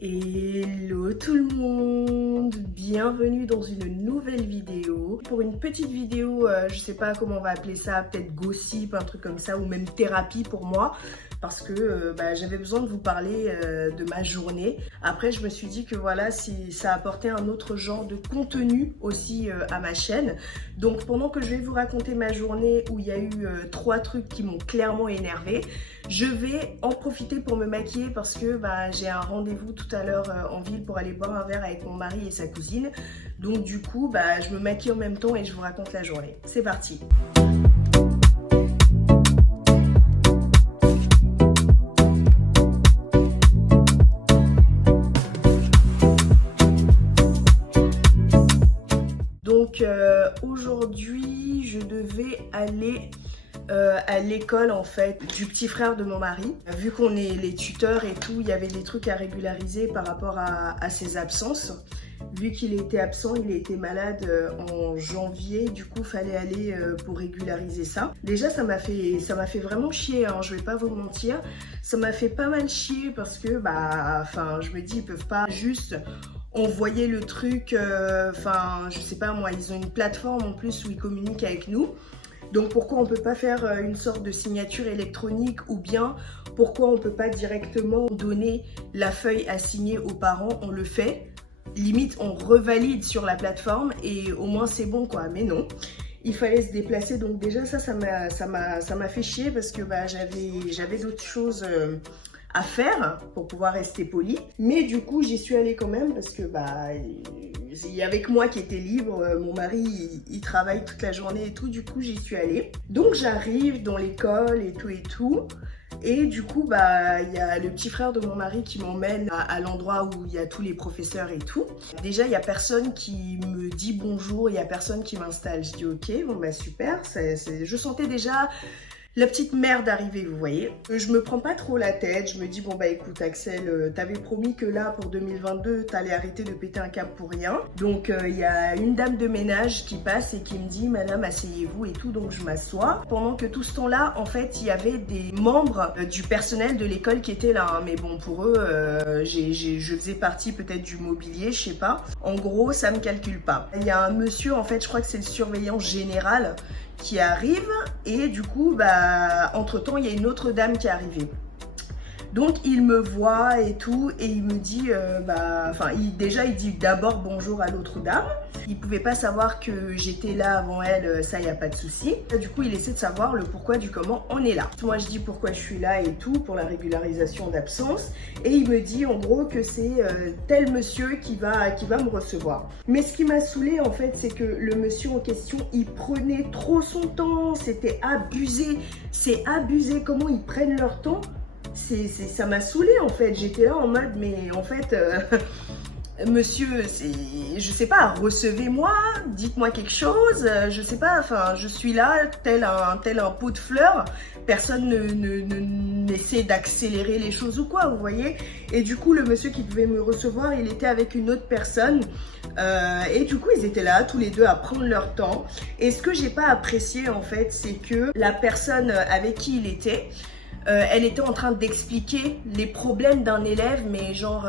Hello tout le monde, bienvenue dans une nouvelle vidéo. Pour une petite vidéo, je sais pas comment on va appeler ça, peut-être gossip, un truc comme ça, ou même thérapie pour moi. Parce que j'avais besoin de vous parler de ma journée. Après, je me suis dit que voilà, si ça apportait un autre genre de contenu aussi à ma chaîne. Donc pendant que je vais vous raconter ma journée où il y a eu 3 trucs qui m'ont clairement énervée, je vais en profiter pour me maquiller parce que j'ai un rendez-vous tout à l'heure en ville pour aller boire un verre avec mon mari et sa cousine. Donc du coup, je me maquille en même temps et je vous raconte la journée. C'est parti! Donc aujourd'hui, je devais aller à l'école en fait du petit frère de mon mari. Vu qu'on est les tuteurs et tout, il y avait des trucs à régulariser par rapport à ses absences. Vu qu'il était absent, il était malade en janvier, du coup fallait aller pour régulariser ça. Déjà ça m'a fait vraiment chier, hein, je vais pas vous mentir. Ça m'a fait pas mal chier parce que je me dis ils peuvent pas juste envoyer le truc, je sais pas moi, ils ont une plateforme en plus où ils communiquent avec nous. Donc pourquoi on peut pas faire une sorte de signature électronique, ou bien pourquoi on peut pas directement donner la feuille à signer aux parents, on le fait. Limite on revalide sur la plateforme et au moins c'est bon quoi, mais non. Il fallait se déplacer, donc déjà ça m'a fait chier parce que j'avais d'autres choses à faire pour pouvoir rester poli. Mais du coup j'y suis allée quand même parce que il y avait que moi qui était libre, mon mari il travaille toute la journée et tout, du coup j'y suis allée. Donc j'arrive dans l'école et tout. Et du coup, il y a le petit frère de mon mari qui m'emmène à l'endroit où il y a tous les professeurs et tout. Déjà, il n'y a personne qui me dit bonjour, il n'y a personne qui m'installe. Je dis ok, bon super. Je sentais déjà la petite merde arriver, vous voyez. Je me prends pas trop la tête, je me dis bon écoute Axel, t'avais promis que là pour 2022 t'allais arrêter de péter un câble pour rien. Donc il y a une dame de ménage qui passe et qui me dit madame asseyez-vous et tout, donc je m'assois. Pendant que tout ce temps-là, en fait il y avait des membres du personnel de l'école qui étaient là, hein. Mais bon pour eux, je faisais partie peut-être du mobilier, je sais pas. En gros ça me calcule pas. Il y a un monsieur, en fait je crois que c'est le surveillant général qui arrive et du coup entre temps il y a une autre dame qui est arrivée. Donc il me voit et tout et il me dit il dit d'abord bonjour à l'autre dame. Il pouvait pas savoir que j'étais là avant elle, ça y a pas de souci. Du coup il essaie de savoir le pourquoi du comment on est là. Moi je dis pourquoi je suis là et tout pour la régularisation d'absence et il me dit en gros que c'est tel monsieur qui va me recevoir. Mais ce qui m'a saoulée en fait c'est que le monsieur en question il prenait trop son temps, c'était abusé, c'est abusé comment ils prennent leur temps. Ça m'a saoulée en fait, j'étais là en mode mais en fait monsieur, je sais pas, recevez-moi, dites-moi quelque chose, je sais pas, je suis là tel un pot de fleurs, personne n'essaie d'accélérer les choses ou quoi, vous voyez. Et du coup le monsieur qui devait me recevoir il était avec une autre personne et du coup ils étaient là tous les deux à prendre leur temps. Et ce que j'ai pas apprécié en fait c'est que la personne avec qui il était, elle était en train d'expliquer les problèmes d'un élève, mais genre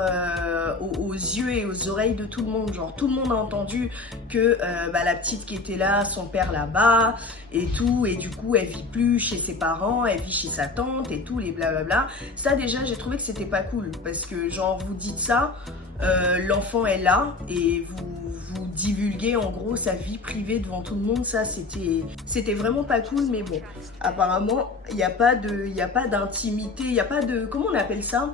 aux yeux et aux oreilles de tout le monde. Genre tout le monde a entendu que la petite qui était là, son père là-bas et tout, et du coup elle vit plus chez ses parents, elle vit chez sa tante et tout, les blablabla. Ça déjà j'ai trouvé que c'était pas cool, parce que genre vous dites ça, l'enfant est là et vous divulguer en gros sa vie privée devant tout le monde. Ça c'était vraiment pas cool. Mais bon, apparemment il n'y a pas d'intimité, il n'y a pas de, comment on appelle ça,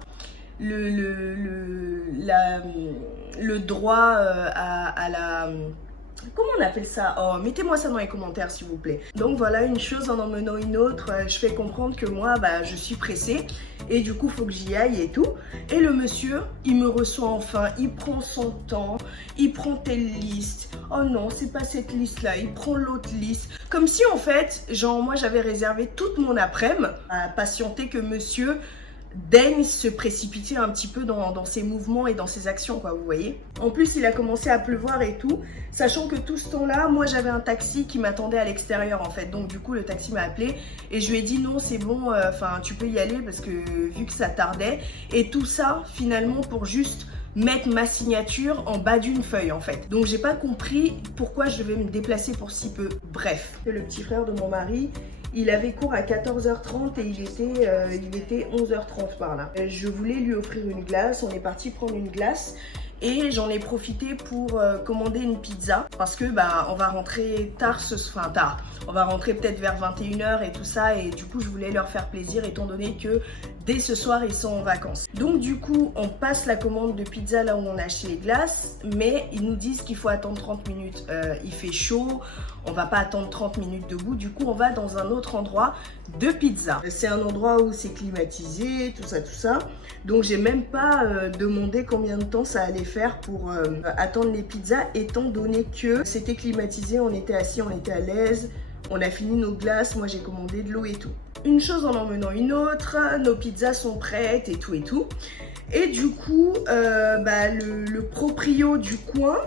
le droit à la, comment on appelle ça? Oh, mettez-moi ça dans les commentaires s'il vous plaît. Donc voilà, une chose en emmenant une autre, je fais comprendre que moi je suis pressée et du coup faut que j'y aille et tout. Et le monsieur il me reçoit enfin, il prend son temps, il prend telle liste, oh non c'est pas cette liste là, il prend l'autre liste, comme si en fait genre moi j'avais réservé toute mon après-midi à patienter que monsieur daigne se précipiter un petit peu dans ses mouvements et dans ses actions, quoi, vous voyez. En plus, il a commencé à pleuvoir et tout, sachant que tout ce temps-là, moi, j'avais un taxi qui m'attendait à l'extérieur, en fait. Donc, du coup, le taxi m'a appelé et je lui ai dit non, c'est bon, enfin, tu peux y aller parce que vu que ça tardait. Et tout ça, finalement, pour juste mettre ma signature en bas d'une feuille, en fait. Donc, j'ai pas compris pourquoi je devais me déplacer pour si peu. Bref, le petit frère de mon mari, il avait cours à 14h30 et il était 11h30 par là. Je voulais lui offrir une glace, on est parti prendre une glace et j'en ai profité pour commander une pizza parce que bah on va rentrer tard tard. On va rentrer peut-être vers 21h et tout ça et du coup je voulais leur faire plaisir étant donné que dès ce soir ils sont en vacances. Donc du coup on passe la commande de pizza là où on a acheté les glaces, mais ils nous disent qu'il faut attendre 30 minutes. Il fait chaud, on va pas attendre 30 minutes debout, du coup on va dans un autre endroit de pizza. C'est un endroit où c'est climatisé, tout ça. Donc j'ai même pas demandé combien de temps ça allait faire pour attendre les pizzas, étant donné que c'était climatisé, on était assis, on était à l'aise. On a fini nos glaces, moi j'ai commandé de l'eau et tout. Une chose en emmenant une autre, nos pizzas sont prêtes et tout. Et du coup, le proprio du coin,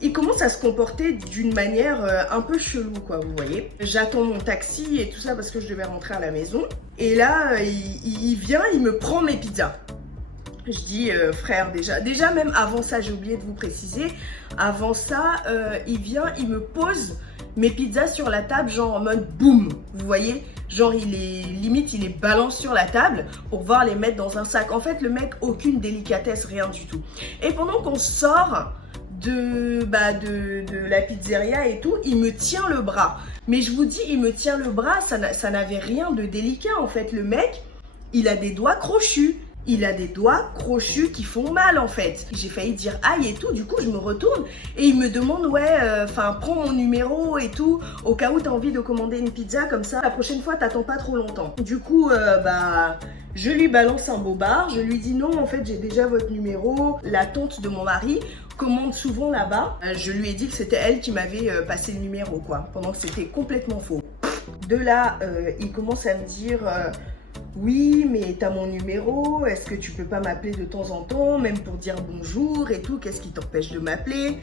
il commence à se comporter d'une manière un peu chelou, quoi, vous voyez. J'attends mon taxi et tout ça parce que je devais rentrer à la maison. Et là, il vient, il me prend mes pizzas. Je dis, frère, déjà même avant ça, j'ai oublié de vous préciser, avant ça, il vient, il me pose mes pizzas sur la table, genre en mode boum, vous voyez, genre il les balance sur la table pour pouvoir les mettre dans un sac. En fait, le mec, aucune délicatesse, rien du tout. Et pendant qu'on sort de la pizzeria et tout, il me tient le bras. Mais je vous dis, il me tient le bras, ça n'avait rien de délicat en fait. Le mec, il a des doigts crochus. Il a des doigts crochus qui font mal en fait. J'ai failli dire aïe et tout, du coup je me retourne et il me demande ouais, prends mon numéro et tout, au cas où tu as envie de commander une pizza comme ça, la prochaine fois t'attends pas trop longtemps. Du coup je lui balance un bobard, je lui dis non en fait j'ai déjà votre numéro, la tante de mon mari commande souvent là-bas. Je lui ai dit que c'était elle qui m'avait passé le numéro quoi, pendant que c'était complètement faux. De là, il commence à me dire... oui, mais t'as mon numéro, est-ce que tu peux pas m'appeler de temps en temps, même pour dire bonjour et tout, qu'est-ce qui t'empêche de m'appeler?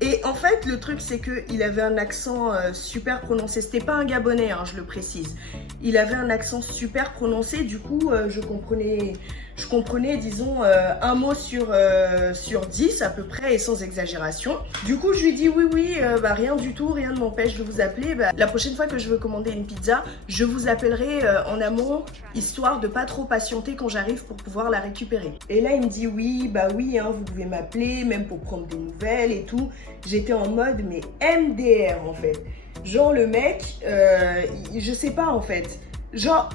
Et en fait, le truc, c'est qu'il avait un accent super prononcé. C'était pas un Gabonais, hein, je le précise. Il avait un accent super prononcé, du coup, je comprenais, disons, un mot sur 10 à peu près et sans exagération. Du coup, je lui dis oui, rien du tout, rien ne m'empêche de vous appeler. La prochaine fois que je veux commander une pizza, je vous appellerai en amont, histoire de pas trop patienter quand j'arrive pour pouvoir la récupérer. Et là, il me dit oui, hein, vous pouvez m'appeler, même pour prendre des nouvelles et tout. J'étais en mode, mais MDR en fait. Genre le mec, je sais pas en fait. Genre,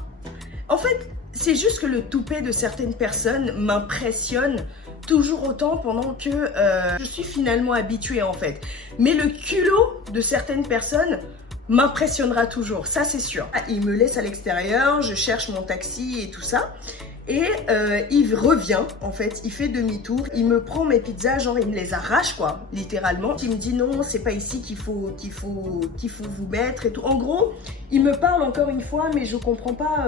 en fait, c'est juste que le toupet de certaines personnes m'impressionne toujours autant pendant que je suis finalement habituée en fait. Mais le culot de certaines personnes m'impressionnera toujours, ça c'est sûr. Il me laisse à l'extérieur, je cherche mon taxi et tout ça. Et il revient, en fait, il fait demi-tour, il me prend mes pizzas, genre il me les arrache quoi, littéralement. Il me dit non, c'est pas ici qu'il faut vous mettre et tout. En gros, il me parle encore une fois, mais je comprends pas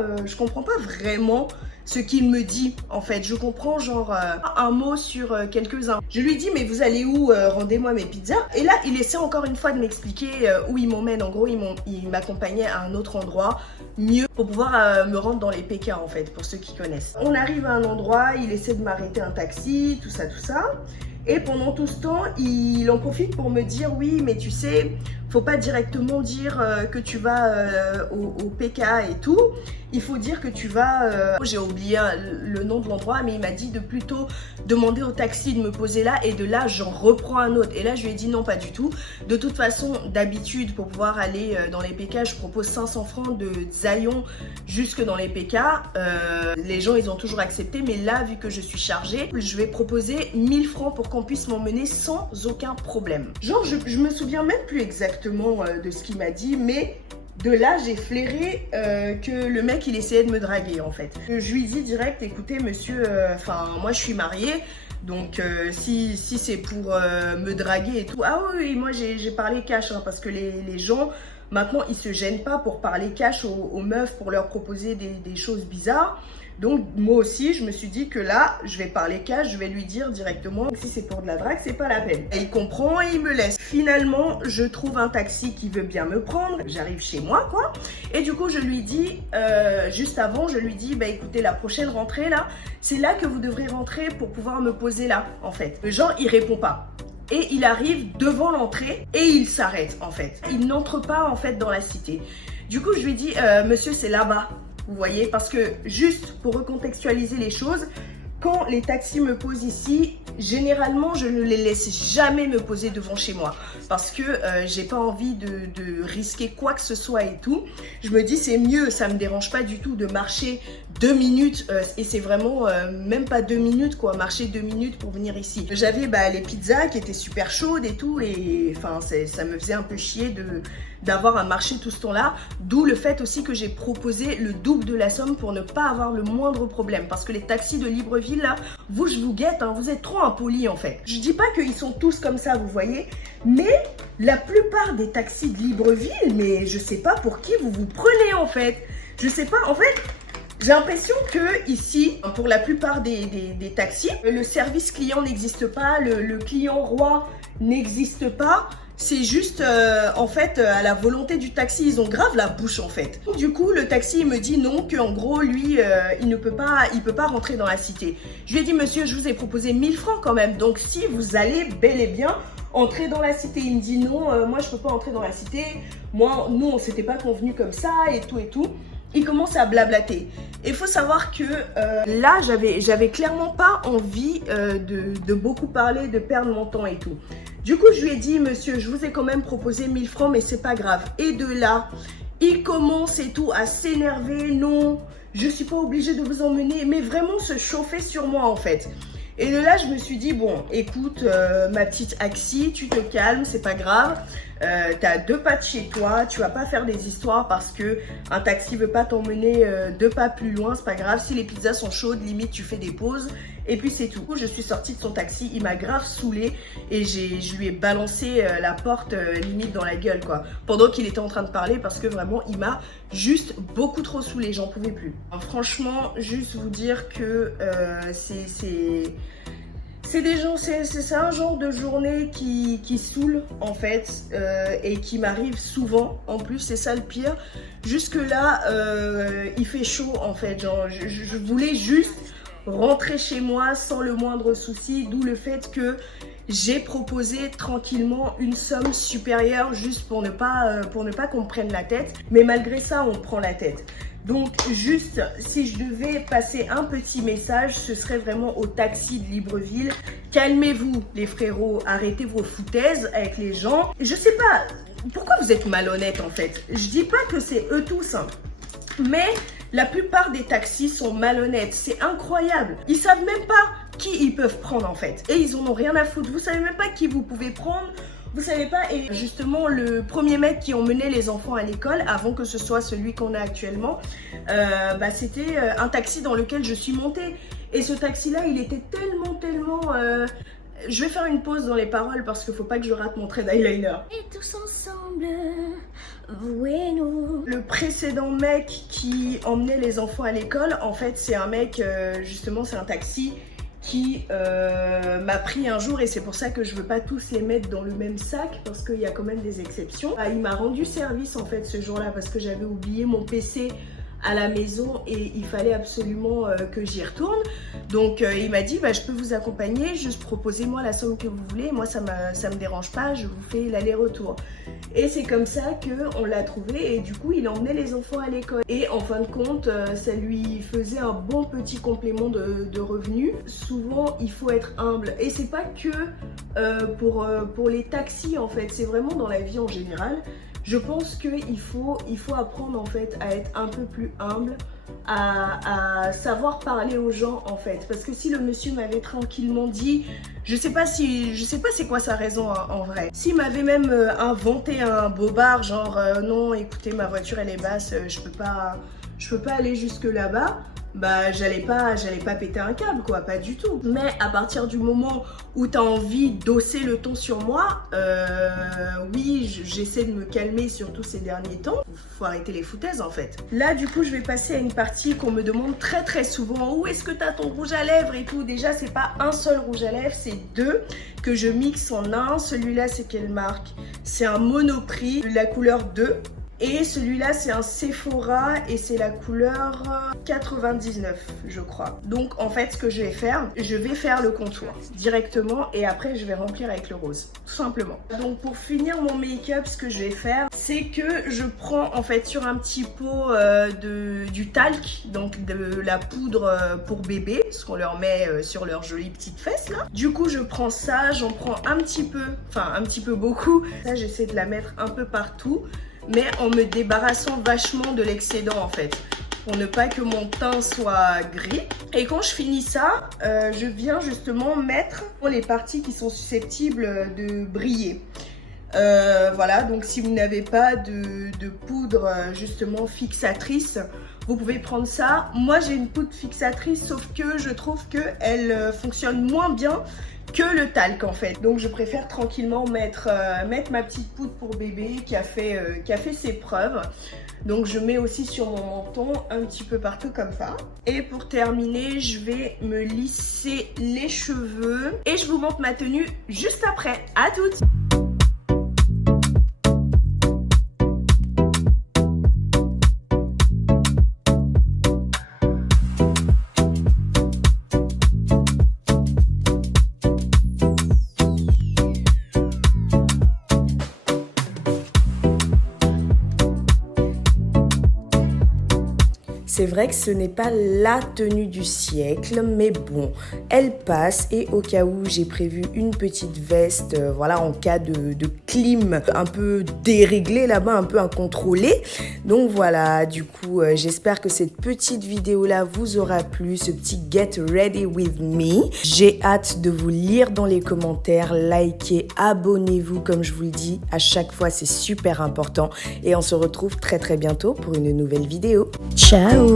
vraiment ce qu'il me dit en fait. Je comprends genre un mot sur quelques-uns. Je lui dis mais vous allez où, rendez-moi mes pizzas. Et là, il essaie encore une fois de m'expliquer où il m'emmène. En gros, il m'accompagnait à un autre endroit mieux pour pouvoir me rendre dans les PK en fait, pour ceux qui connaissent. On arrive à un endroit, il essaie de m'arrêter un taxi, tout ça. Et pendant tout ce temps, il en profite pour me dire oui, mais tu sais, faut pas directement dire que tu vas au PK et tout. Il faut dire que tu vas... J'ai oublié le nom de l'endroit, mais il m'a dit de plutôt demander au taxi de me poser là et de là, j'en reprends un autre. Et là, je lui ai dit non, pas du tout. De toute façon, d'habitude, pour pouvoir aller dans les PK, je propose 500 francs de Zayon jusque dans les PK. Les gens, ils ont toujours accepté, mais là, vu que je suis chargée, je vais proposer 1000 francs pour qu'on puisse m'emmener sans aucun problème. Genre, je me souviens même plus exactement de ce qu'il m'a dit, mais... de là, j'ai flairé que le mec, il essayait de me draguer, en fait. Je lui dis direct, écoutez, monsieur, moi, je suis mariée, donc si c'est pour me draguer et tout... Ah oui, moi, j'ai parlé cash, hein, parce que les gens, maintenant, ils se gênent pas pour parler cash aux meufs, pour leur proposer des choses bizarres. Donc moi aussi je me suis dit que là je vais parler cash, je vais lui dire directement si c'est pour de la drague c'est pas la peine. Et il comprend et il me laisse. Finalement je trouve un taxi qui veut bien me prendre, j'arrive chez moi quoi. Et du coup je lui dis, juste avant je lui dis bah écoutez la prochaine rentrée là, c'est là que vous devrez rentrer pour pouvoir me poser là en fait. Le genre il répond pas. Et il arrive devant l'entrée et il s'arrête en fait. Il n'entre pas en fait dans la cité. Du coup je lui dis monsieur c'est là-bas. Vous voyez, parce que juste pour recontextualiser les choses, quand les taxis me posent ici, généralement, je ne les laisse jamais me poser devant chez moi parce que j'ai pas envie de risquer quoi que ce soit et tout. Je me dis, c'est mieux, ça me dérange pas du tout de marcher 2 minutes et c'est vraiment même pas 2 minutes quoi, marcher 2 minutes pour venir ici. J'avais les pizzas qui étaient super chaudes et tout et enfin ça me faisait un peu chier d'avoir à marcher tout ce temps-là, d'où le fait aussi que j'ai proposé le double de la somme pour ne pas avoir le moindre problème parce que les taxis de Libreville là, je vous guette, hein, vous êtes trop impolis en fait. Je dis pas qu'ils sont tous comme ça, vous voyez, mais la plupart des taxis de Libreville, mais je sais pas pour qui vous vous prenez en fait. Je sais pas, en fait, j'ai l'impression que ici, pour la plupart des taxis, le service client n'existe pas, le client roi n'existe pas. C'est juste, en fait, à la volonté du taxi, ils ont grave la bouche, en fait. Du coup, le taxi, il me dit non, qu'en gros, lui, il peut pas rentrer dans la cité. Je lui ai dit, monsieur, je vous ai proposé 1000 francs quand même. Donc, si vous allez bel et bien entrer dans la cité. Il me dit non, moi, je peux pas entrer dans la cité. Moi, nous, on s'était pas convenu comme ça et tout et tout. Il commence à blablater. Et il faut savoir que là, j'avais clairement pas envie de beaucoup parler, de perdre mon temps et tout. Du coup, je lui ai dit, monsieur, je vous ai quand même proposé 1000 francs, mais c'est pas grave. Et de là, il commence et tout à s'énerver. Non, je suis pas obligée de vous emmener, mais vraiment se chauffer sur moi en fait. Et de là, je me suis dit, bon, écoute, ma petite Axie, tu te calmes, c'est pas grave. T'as 2 pas de chez toi, tu vas pas faire des histoires parce que un taxi veut pas t'emmener 2 pas plus loin, c'est pas grave. Si les pizzas sont chaudes, limite tu fais des pauses et puis c'est tout. Je suis sortie de son taxi, il m'a grave saoulée et je lui ai balancé la porte limite dans la gueule quoi. Pendant qu'il était en train de parler parce que vraiment il m'a juste beaucoup trop saoulée, j'en pouvais plus. Alors, franchement, juste vous dire que c'est des gens, c'est un genre de journée qui saoule en fait et qui m'arrive souvent. En plus, c'est ça le pire. Jusque là, il fait chaud en fait. Genre, je voulais juste rentrer chez moi sans le moindre souci. D'où le fait que j'ai proposé tranquillement une somme supérieure juste pour ne pas qu'on me prenne la tête. Mais malgré ça, on prend la tête. Donc juste, si je devais passer un petit message, ce serait vraiment au taxi de Libreville. Calmez-vous les frérots, arrêtez vos foutaises avec les gens. Je sais pas, pourquoi vous êtes malhonnêtes en fait? Je dis pas que c'est eux tous, hein, mais la plupart des taxis sont malhonnêtes, c'est incroyable. Ils savent même pas qui ils peuvent prendre en fait. Et ils en ont rien à foutre, vous savez même pas qui vous pouvez prendre. Vous savez pas, et justement le premier mec qui emmenait les enfants à l'école, avant que ce soit celui qu'on a actuellement, c'était un taxi dans lequel je suis montée. Et ce taxi-là, il était tellement... Je vais faire une pause dans les paroles parce qu'il faut pas que je rate mon trait d'eyeliner. Et tous ensemble, vous et nous. Le précédent mec qui emmenait les enfants à l'école, en fait, c'est un mec, justement, c'est un taxi qui m'a pris un jour et c'est pour ça que je veux pas tous les mettre dans le même sac parce qu'il y a quand même des exceptions. Il m'a rendu service en fait ce jour-là parce que j'avais oublié mon PC à la maison et il fallait absolument que j'y retourne. Donc il m'a dit je peux vous accompagner, juste proposez-moi la somme que vous voulez, moi ça me dérange pas, je vous fais l'aller-retour. Et c'est comme ça qu'on l'a trouvé et du coup il emmenait les enfants à l'école. Et en fin de compte ça lui faisait un bon petit complément de revenus. Souvent il faut être humble et c'est pas que pour les taxis en fait, c'est vraiment dans la vie en général. Je pense qu'il faut apprendre en fait à être un peu plus humble, à savoir parler aux gens en fait. Parce que si le monsieur m'avait tranquillement dit, je sais pas c'est quoi sa raison en vrai. S'il m'avait même inventé un bobard genre non écoutez ma voiture elle est basse, je peux pas aller jusque là-bas. bah j'allais pas péter un câble quoi, pas du tout. Mais à partir du moment où t'as envie d'hausser le ton sur moi, oui, j'essaie de me calmer surtout ces derniers temps. Faut arrêter les foutaises en fait. Là du coup je vais passer à une partie qu'on me demande très souvent, où est-ce que t'as ton rouge à lèvres et tout. Déjà c'est pas un seul rouge à lèvres, c'est deux que je mixe en un. Celui-là c'est quelle marque? C'est un Monoprix, la couleur 2. Et celui-là, c'est un Sephora et c'est la couleur 99, je crois. Donc, en fait, ce que je vais faire le contour directement et après, je vais remplir avec le rose, tout simplement. Donc, pour finir mon make-up, ce que je vais faire, c'est que je prends, en fait, sur un petit pot du talc, donc de la poudre pour bébé, ce qu'on leur met sur leurs jolies petites fesses, là. Du coup, je prends ça, j'en prends un petit peu beaucoup. Ça, j'essaie de la mettre un peu partout, mais en me débarrassant vachement de l'excédent en fait, pour ne pas que mon teint soit gris. Et quand je finis ça, je viens justement mettre pour les parties qui sont susceptibles de briller. Voilà, donc si vous n'avez pas de poudre justement fixatrice, vous pouvez prendre ça. Moi j'ai une poudre fixatrice, sauf que je trouve qu'elle fonctionne moins bien que le talc en fait. Donc je préfère tranquillement mettre ma petite poudre pour bébé qui a fait ses preuves. Donc je mets aussi sur mon menton un petit peu partout comme ça. Et pour terminer, je vais me lisser les cheveux et je vous montre ma tenue juste après. À toutes! C'est vrai que ce n'est pas la tenue du siècle, mais bon, elle passe et au cas où j'ai prévu une petite veste, voilà, en cas de clim un peu déréglé là-bas, un peu incontrôlé. Donc voilà, du coup, j'espère que cette petite vidéo-là vous aura plu, ce petit Get Ready With Me. J'ai hâte de vous lire dans les commentaires, likez, abonnez-vous, comme je vous le dis, à chaque fois, c'est super important. Et on se retrouve très bientôt pour une nouvelle vidéo. Ciao!